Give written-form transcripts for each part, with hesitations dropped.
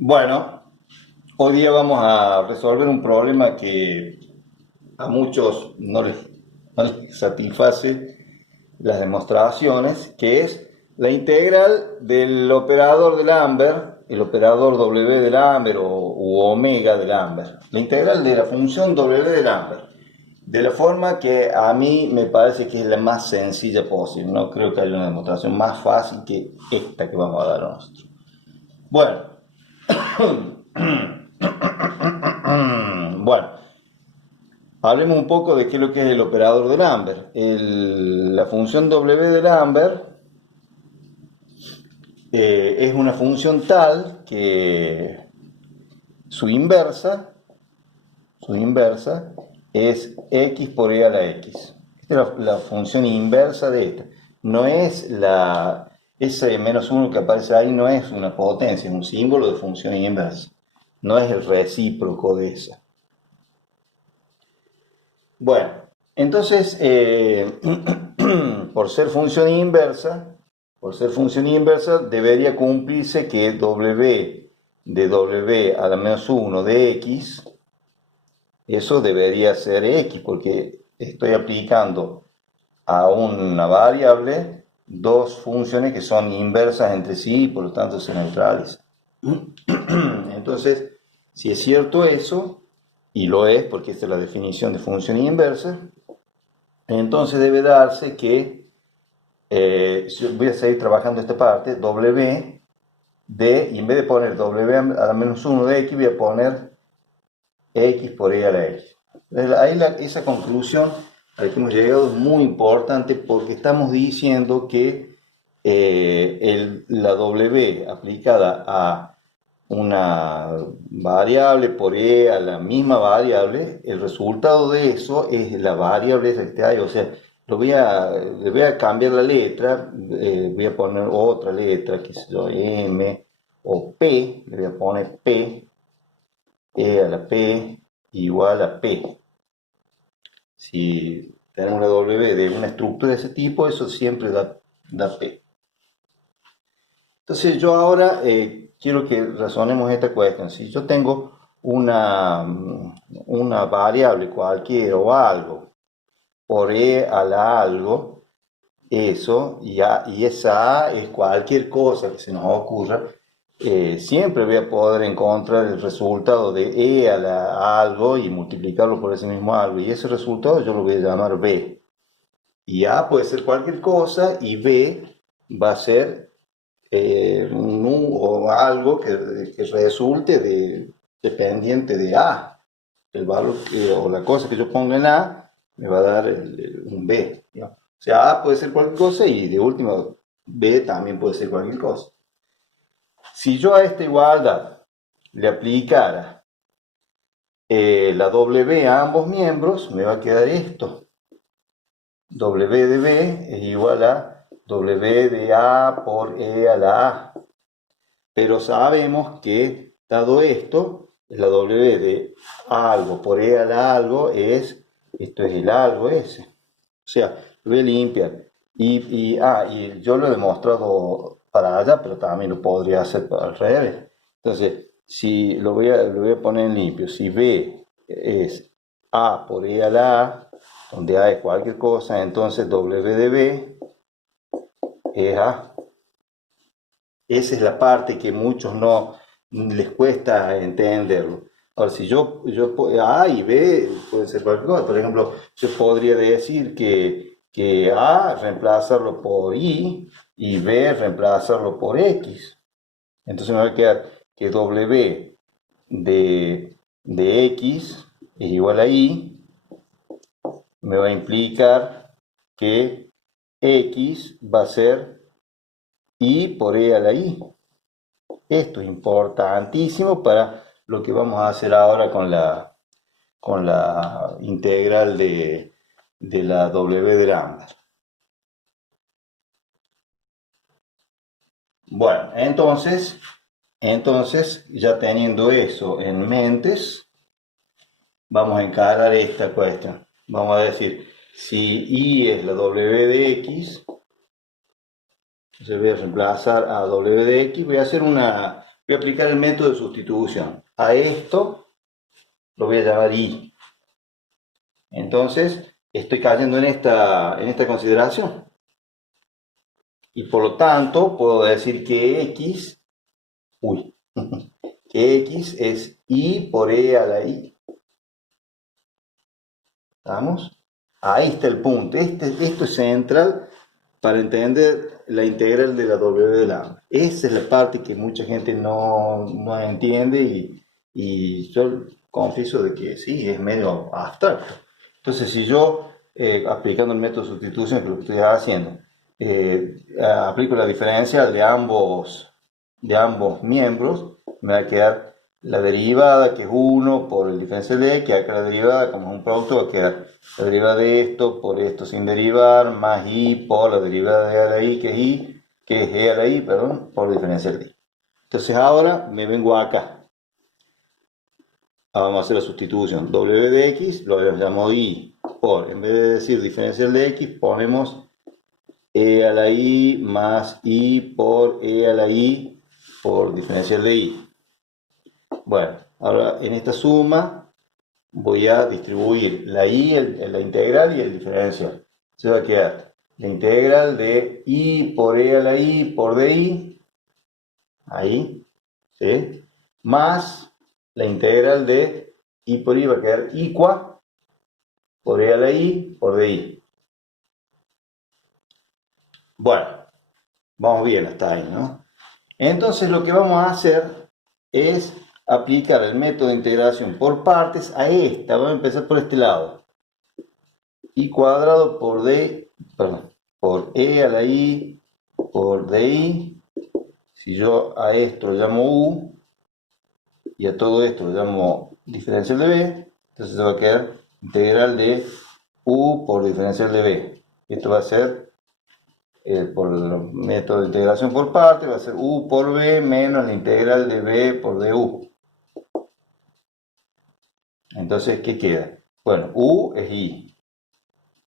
Bueno, hoy día vamos a resolver un problema que a muchos no les satisface las demostraciones, que es la integral del operador de Lambert, el operador W de Lambert u omega de Lambert, la integral de la función W de Lambert, de la forma que a mí me parece que es la más sencilla posible. No creo que haya una demostración más fácil que esta que vamos a dar a nosotros. Bueno, bueno, hablemos un poco de qué es lo que es el operador de Lambert. La función W de Lambert es una función tal que su inversa, su inversa es x por e a la x. Esta es la función inversa de esta. No es ese menos 1 que aparece ahí, no es una potencia, es un símbolo de función inversa. No es el recíproco de esa. Bueno, entonces, por ser función inversa, debería cumplirse que w de w a la menos 1 de x, eso debería ser x, porque estoy aplicando a una variable dos funciones que son inversas entre sí y por lo tanto se neutralizan. Entonces, si es cierto eso, y lo es porque esta es la definición de función inversa, entonces debe darse que, voy a seguir trabajando esta parte, w de, y en vez de poner w a la menos 1 de x, voy a poner x por e a la x. Ahí esa conclusión a la que hemos llegado es muy importante porque estamos diciendo que la w aplicada a una variable por e a la misma variable, el resultado de eso es la variable esa que está ahí. O sea, le voy a cambiar la letra, voy a poner otra letra, que sé yo, m o p, le voy a poner p, e a la p igual a p. Si tenemos una w de una estructura de ese tipo, eso siempre da p. Entonces yo ahora quiero que razonemos esta cuestión. Si yo tengo una variable cualquiera o algo por e a la algo, eso, y esa a es cualquier cosa que se nos ocurra, siempre voy a poder encontrar el resultado de e a la algo y multiplicarlo por ese mismo algo. Y ese resultado yo lo voy a llamar b. Y a puede ser cualquier cosa y b va a ser o algo que resulte dependiente de A. El valor o la cosa que yo ponga en A me va a dar un B. ¿No? O sea, A puede ser cualquier cosa y de última B también puede ser cualquier cosa. Si yo a esta igualdad le aplicara la W a ambos miembros, me va a quedar esto. W de B es igual a W de A por E a la A. Pero sabemos que, dado esto, la W de algo por E a la algo esto es el algo ese. O sea, lo voy a limpiar. Y yo lo he demostrado para allá, pero también lo podría hacer al revés. Entonces, si lo voy a poner en limpio, si B es A por E a la A, donde A es cualquier cosa, entonces W de B es A. Esa es la parte que muchos no les cuesta entenderlo. Ahora, si A y B puede ser cualquier cosa. Por ejemplo, yo podría decir que A reemplazarlo por y B reemplazarlo por X. Entonces me va a quedar que W de X es igual a Y. Me va a implicar que X va a ser Y por E a la Y. Esto es importantísimo para lo que vamos a hacer ahora con la integral de la W de Lambert. Bueno, entonces, ya teniendo eso en mentes, vamos a encarar esta cuestión. Vamos a decir, si Y es la W de X, entonces voy a reemplazar a W de X, voy a hacer voy a aplicar el método de sustitución. A esto lo voy a llamar y. Entonces, estoy cayendo en esta consideración. Y por lo tanto, puedo decir que x, que x es i por e a la i. ¿Estamos? Ahí está el punto. Esto es central para entender la integral de la w de lambda. Esa es la parte que mucha gente no entiende y yo confieso de que sí, es medio abstracto. Entonces, si yo, aplicando el método de sustitución, que es lo que estoy haciendo, aplico la diferencial de ambos miembros, me va a quedar la derivada, que es 1 por el diferencial de x, acá la derivada, como es un producto, va a quedar la derivada de esto por esto sin derivar, más i por la derivada de e a la i, que es e a la i, perdón, por diferencial de i. Entonces ahora me vengo acá. Vamos a hacer la sustitución. W de x lo llamo i por, en vez de decir diferencial de x, ponemos e a la i más i por e a la i por diferencial de i. Bueno, ahora en esta suma voy a distribuir la i, la integral y el diferencial. Se va a quedar la integral de i por e a la i por di, ahí, ¿sí? Más la integral de i por i va a quedar iqua por e a la i por di. Bueno, vamos bien hasta ahí, ¿no? Entonces lo que vamos a hacer es aplicar el método de integración por partes a esta. Vamos a empezar por este lado. I cuadrado por d, perdón, por e a la i por di. Si yo a esto lo llamo u y a todo esto lo llamo diferencial de b, entonces se va a quedar integral de u por diferencial de b. Esto va a ser por el método de integración por parte, va a ser u por b menos la integral de b por du. Entonces, ¿qué queda? Bueno, u es i,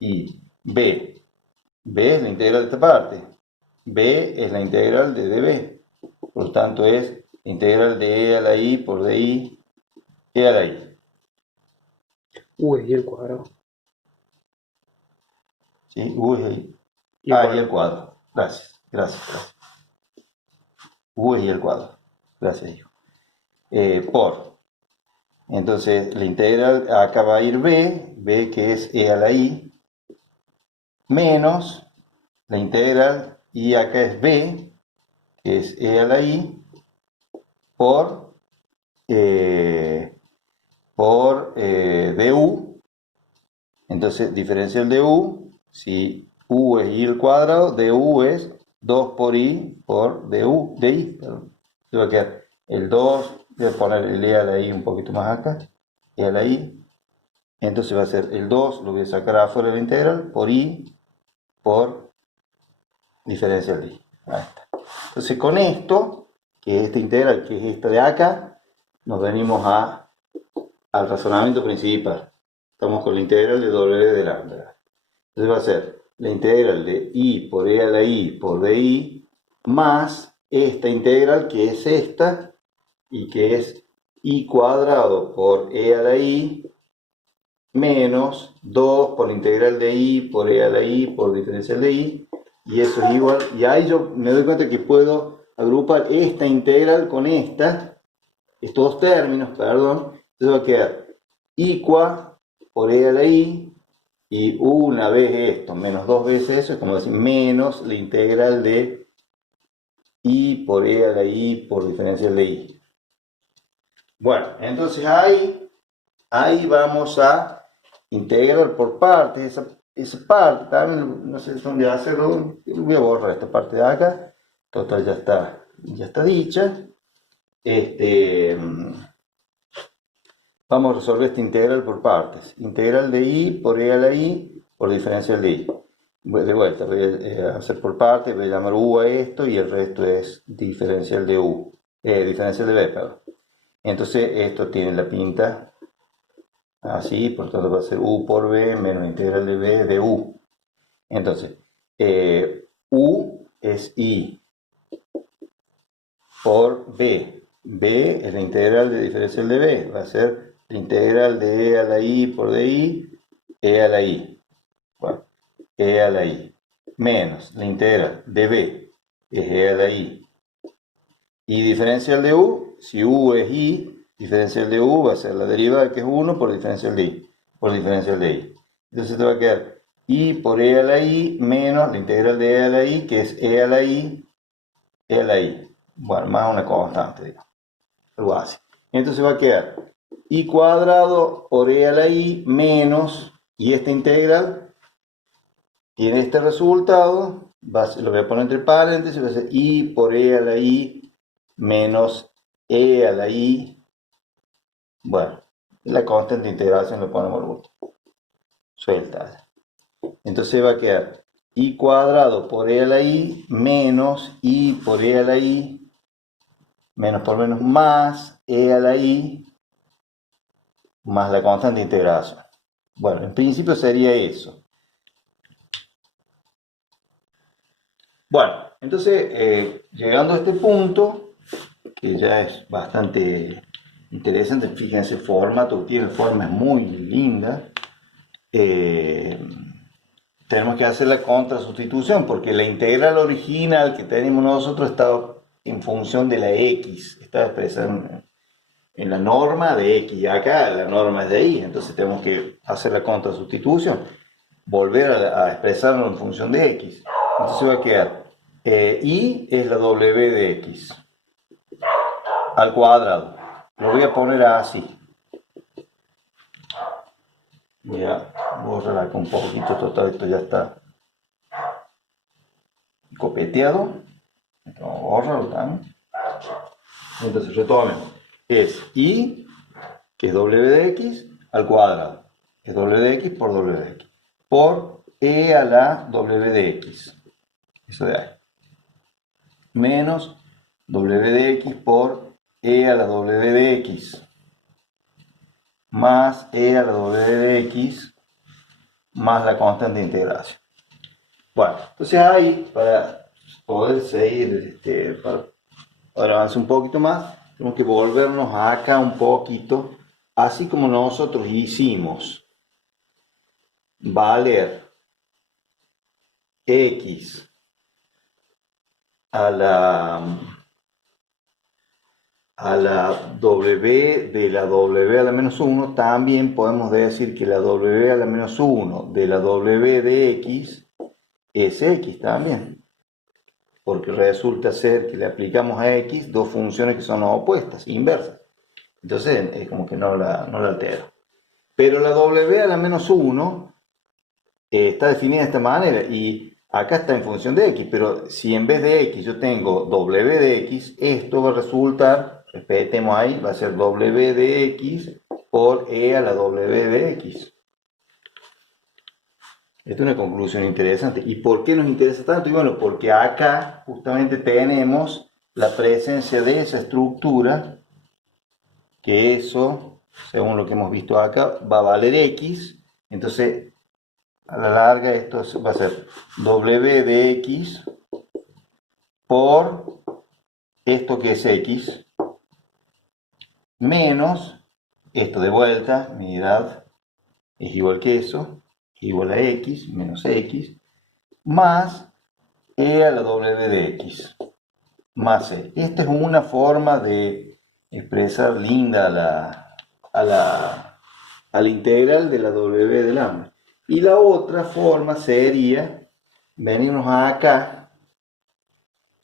y b es la integral de esta parte, b es la integral de db, por lo tanto es la integral de e a la i por di, e a la i. U es y al cuadrado. ¿Sí? U es i. Y el Y cuadrado. el cuadrado. Gracias. U es y el cuadrado. Gracias, hijo. Por. Entonces, la integral, acá va a ir b que es e a la i, menos la integral, y acá es b, que es e a la i, por du. Entonces, diferencial de u, si u es i al cuadrado, du es 2 por i por du, de i. Se va a quedar el 2, voy a poner el e a la i un poquito más acá, e a la i. Entonces va a ser el 2, lo voy a sacar afuera de la integral, por i por diferencial de i. Ahí está. Entonces con esto, que es esta integral, que es esta de acá, nos venimos al razonamiento principal. Estamos con la integral de w de lambda. Entonces va a ser la integral de i por e a la i por di más esta integral que es esta y que es i cuadrado por e a la i menos 2 por la integral de i por e a la i por diferencial de i, y eso es igual, y ahí yo me doy cuenta que puedo agrupar esta integral con esta, estos dos términos, perdón, entonces va a quedar iqua por e a la i, y una vez esto, menos dos veces eso, es como decir, menos la integral de i por e a la i por diferencial de i. Bueno, entonces ahí vamos a integrar por partes, esa parte también, no sé dónde hacerlo, voy a borrar esta parte de acá, total ya está dicha. Vamos a resolver esta integral por partes, integral de i por e a la i por diferencial de i. De vuelta, voy a hacer por partes, voy a llamar u a esto y el resto es diferencial de u, diferencial de b, perdón. Entonces esto tiene la pinta así, por lo tanto va a ser u por b menos integral de b de u. Entonces, u es i por b, B es la integral de diferencial de B, va a ser la integral de E a la I por DI, E a la I, bueno, E a la I, menos la integral de B, es E a la I, y diferencial de U, si U es I, diferencial de U va a ser la derivada que es 1 por diferencial de I, por diferencial de I. Entonces te va a quedar I por E a la I menos la integral de E a la I, que es E a la I, E a la I. Bueno, más una constante, digamos. Algo así. Entonces va a quedar I cuadrado por E a la I menos, y esta integral tiene este resultado, lo voy a poner entre paréntesis, va a ser I por E a la I menos E a la I. Bueno, la constante de integración le ponemos el último. Suelta. Entonces va a quedar I cuadrado por E a la I menos I por E a la I, menos por menos más E a la I, más la constante de integración. Bueno, en principio sería eso. Bueno, entonces, llegando a este punto, que ya es bastante interesante, fíjense el formato que tiene, la forma es muy linda. Tenemos que hacer la contrasustitución, porque la integral original que tenemos nosotros estaba en función de la x, estaba expresada en la norma de x, y acá la norma es de y, entonces tenemos que hacer la contrasustitución, volver a expresarlo en función de x. Entonces va a quedar y es la w de x al cuadrado. Lo voy a poner así. Voy a borrar acá un poquito, total, esto ya está copeteado. Vamos a borrarlo también. Entonces retomemos. Es y, que es w de x, al cuadrado. Es w de x por w de x. Por e a la w de x. Eso de ahí. Menos w de x por e a la w de x. Más e a la w de x más la constante de integración. Bueno, entonces ahí, para poder seguir, para avanzar un poquito más, tenemos que volvernos acá un poquito, así como nosotros hicimos valer x a la w de la w a la menos 1, también podemos decir que la w a la menos 1 de la w de x es x también, porque resulta ser que le aplicamos a x dos funciones que son opuestas, inversas. Entonces es como que no la altero. Pero la w a la menos 1 está definida de esta manera y acá está en función de x, pero si en vez de x yo tengo w de x, esto va a resultar, respetemos ahí, va a ser w de x por e a la w de x. Esta es una conclusión interesante. ¿Y por qué nos interesa tanto? Y bueno, porque acá justamente tenemos la presencia de esa estructura, que eso, según lo que hemos visto acá, va a valer x. Entonces, a la larga esto va a ser w de x por esto que es x, menos esto de vuelta, mirad, es igual que eso, igual a x, menos x, más e a la w de x, más e. Esta es una forma de expresar linda a la integral de la w de lambda. Y la otra forma sería venirnos acá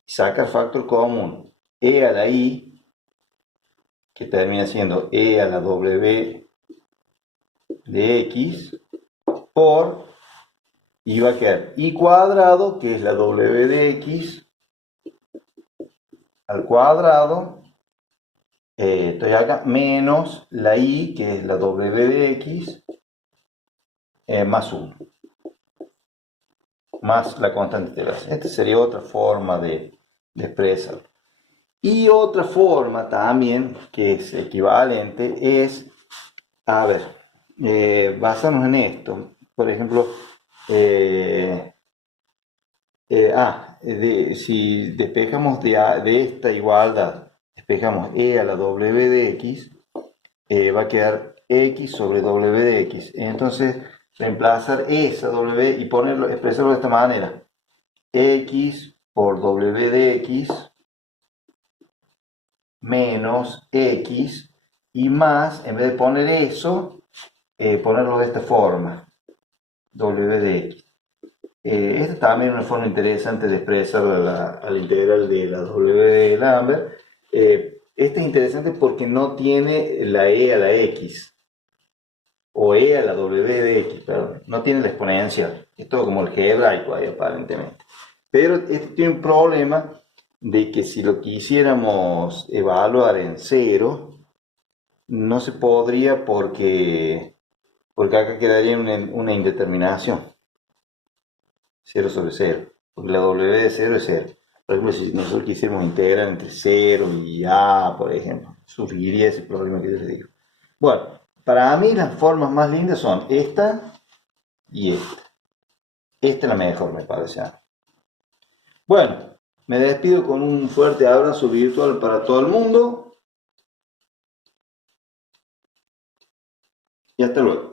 y sacar factor común e a la i, que termina siendo e a la w de x, por, y va a quedar i cuadrado, que es la w de x, al cuadrado, estoy acá, menos la i, que es la w de x, más 1, más la constante de integración. Esta sería otra forma de expresarlo. Y otra forma también, que es equivalente, es, a ver, basarnos en esto. Por ejemplo, si despejamos de esta igualdad, despejamos e a la w de x, va a quedar x sobre w de x. Entonces, reemplazar esa w y ponerlo, expresarlo de esta manera. X por w de x menos x y más, en vez de poner eso, ponerlo de esta forma, w de x. Esta también es una forma interesante de expresar a la integral de la w de Lambert. Esta es interesante porque no tiene la e a la x, o e a la w de x, perdón, no tiene la exponencial. Es todo como algebraico ahí aparentemente. Pero este tiene un problema de que si lo quisiéramos evaluar en cero, no se podría porque acá quedaría una indeterminación. 0 sobre 0, porque la w de 0 es 0. Por ejemplo, si nosotros quisiéramos integrar entre 0 y a, por ejemplo, surgiría ese problema que yo les digo. Bueno, para mí las formas más lindas son esta y esta. Esta es la mejor, me parece. Bueno, me despido con un fuerte abrazo virtual para todo el mundo y hasta luego.